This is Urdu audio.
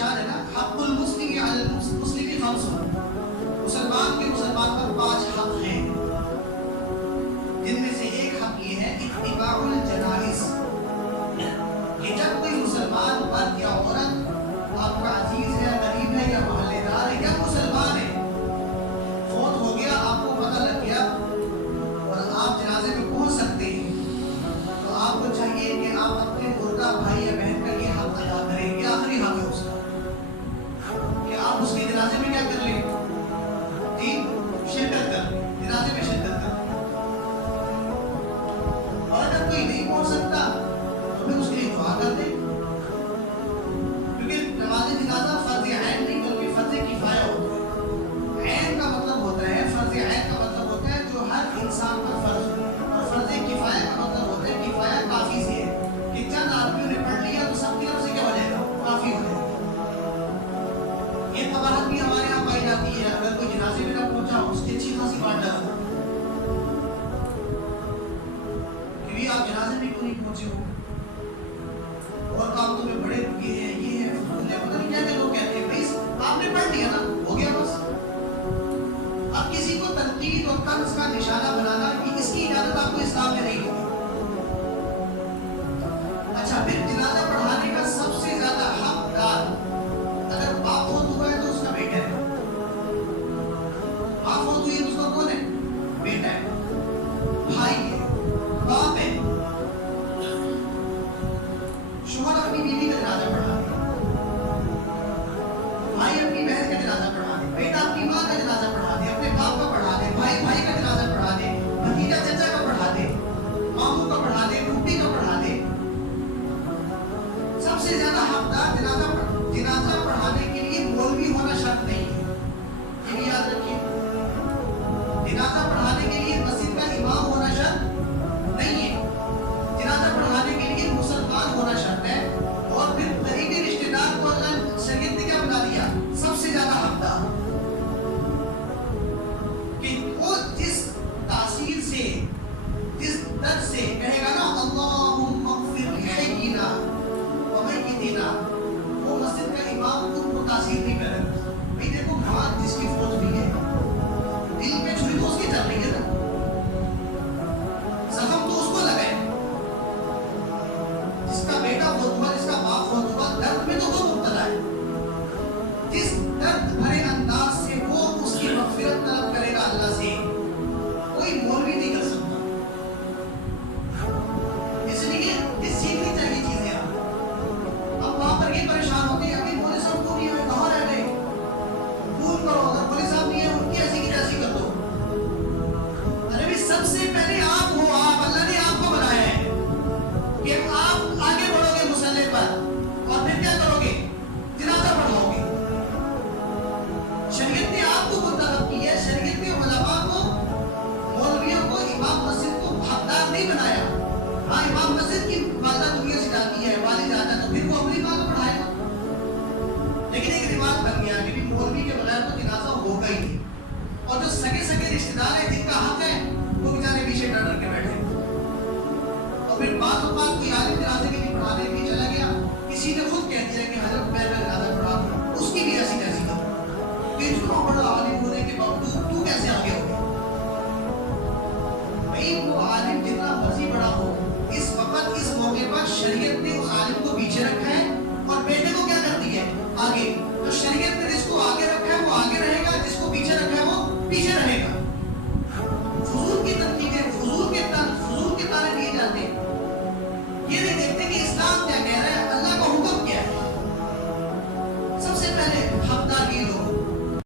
ارشاد ہے نا حق المسلم علی المسلم خمس، مسلمان کے مسلمان پر 5 حق ہیں، جن میں سے ایک حق یہ ہے اتباع الجنائز، کہ جب کوئی مسلمان مرد یا عورت آپ کا عزیز ہے، غریب ہے یا محلے دار ہے یا مسلمان ہے، فوت ہو گیا، آپ کو پتہ لگ گیا اور آپ جنازے میں پہنچ سکتے ہیں، تو آپ کو چاہیے کہ آپ اپنے مردہ بھائی یا بہن کا یہ حق ادا کریں، یہ آخری حق ہے اس کا، کہ آپ اس کے جنازے میں کیا کر لیں؟ جی شرکت کر لیں، جنازے میں شرکت کر لیں، اور اگر کوئی نہیں پہنچ سکتا تو پھر اس کے لیے دعا کر دیں، کیونکہ نماز جنازہ فرض عین نہیں بلکہ فرض کفایہ ہوتا ہے۔ عین کا مطلب ہوتا ہے، فرض عین کا مطلب ہوتا ہے جو ہر انسان پر فرض ہو، اور فرض کفایہ کا مطلب ہوتا ہے کفایہ کافی سے ہے، کہ چند آدمیوں نے پڑھ لیا تو سب کی طرف سے کیا ہو جائے گا؟ کافی ہو جائے گا۔ یہ قباحت بھی ہمارے یہاں پائی جاتی ہے، اگر کوئی جنازے میں نہ پہنچا ہو اس کی اچھی خاصی بات ڈالا کہ آپ جنازے میں کیوں نہیں پہنچے ہو، اور کام تمہیں بڑے یہ ہے یہ ہے، پتہ نہیں کیا کہ لوگ کہتے ہیں بھائی آپ نے پڑھ لیا نا ہو گیا بس۔ اب کسی کو تنقید اور طنز کا نشانہ بنانا اس کی اجازت آپ کو اسلام میں نہیں ہوگی۔ اچھا پھر جنازہ پڑھانے کا سب سے زیادہ حقدار اگر باپ فوت ہوا ہے تو اس کا بیٹا ہے، باپ فوت ہوئی ہے تو اس کا کون ہے؟ بیٹا ہے، بھائی ہے، باپ ہے۔ شوہر اپنی بیوی کا جنازہ پڑھا دے، بھائی اپنی بہن کا جنازہ پڑھا دے، بیٹا اپنی ماں کا جنازہ پڑھا دے، اپنے باپ کا پڑھا دے، بھائی بھائی کا جنازہ پڑھا دے، بھتیجا چچا کا پڑھا دے، ماموں کا پڑھا دے، پھوپھی کا پڑھا دے۔ سب سے زیادہ حقدار جنازہ پڑھانے کے لیے مولوی ہونا شرط نہیں ہے، یہ بھی یاد رکھیے۔ جنازہ پڑھانے کے لیے مسجد کا امام ہونا شرط نہیں ہے، جنازہ پڑھانے کے لیے مسلمان ہونا شرط ہے، اور پھر قریبی رشتہ دار کو اللہ شریعت نے کیا بنا دیا؟ سب سے زیادہ حقدار، کہ وہ جس تاثیر سے جس درد سے کہے گا نا اللہم اغفر لحینا ومیتنا، وہ مسجد کا امام کو متاثر نہیں کرے گا۔ بھئی دیکھو ماں جس کی فوت ہوئی ہے دل پہ چھری تو اس کی چل رہی ہے نا، زخم تو اس کو لگا ہے، جس کا بیٹا فوت ہوا، جس کا باپ فوت ہوا، درد میں تو وہ مبتلا ہے، جس درد بھرے انداز سے وہ اس کی مغفرت طلب کرے گا اللہ سے، کوئی مولوی نہیں کر سکتا۔ اس لیے یہ سیکھنی چاہیے چیزیں۔ اب وہاں پر یہ پریشان ہوتے ہیں ابھی مولوی صاحب کو نہیں ہے کہاں رہ گئے، فون کرو، اگر مولوی صاحب نہیں ہے ان کی ایسی کی تیسی کر دو۔ ارے بھی سب سے پہلے آپ ہو، آپ اللہ نے آپ کو بنایا ہے کہ آپ آگے بڑھو گے مسلح پر، اور پھر کیا کرو گے؟ جنازہ پڑھاؤ گے۔ شریعت نے آپ کو منتخب کی ہے، شریعت نے علماء کو، مولویوں کو، امام مسجد کو حقدار نہیں بنایا۔ ہاں امام مسجد کی والدہ دنیا سے جاتی ہے، والد جاتا ہے تو پھر وہ اپنی ماں کو پڑھائے گا، لیکن ایک رواج بن گیا کہ مولوی کے بغیر تو جنازہ ہوگا ہی نہیں، اور جو سگے سگے رشتہ دار ہیں جن کا حق ہے وہ بیچارے پیچھے ڈر ڈر کے بیٹھے، اور پھر بعض اوقات کوئی عالم جنازے کے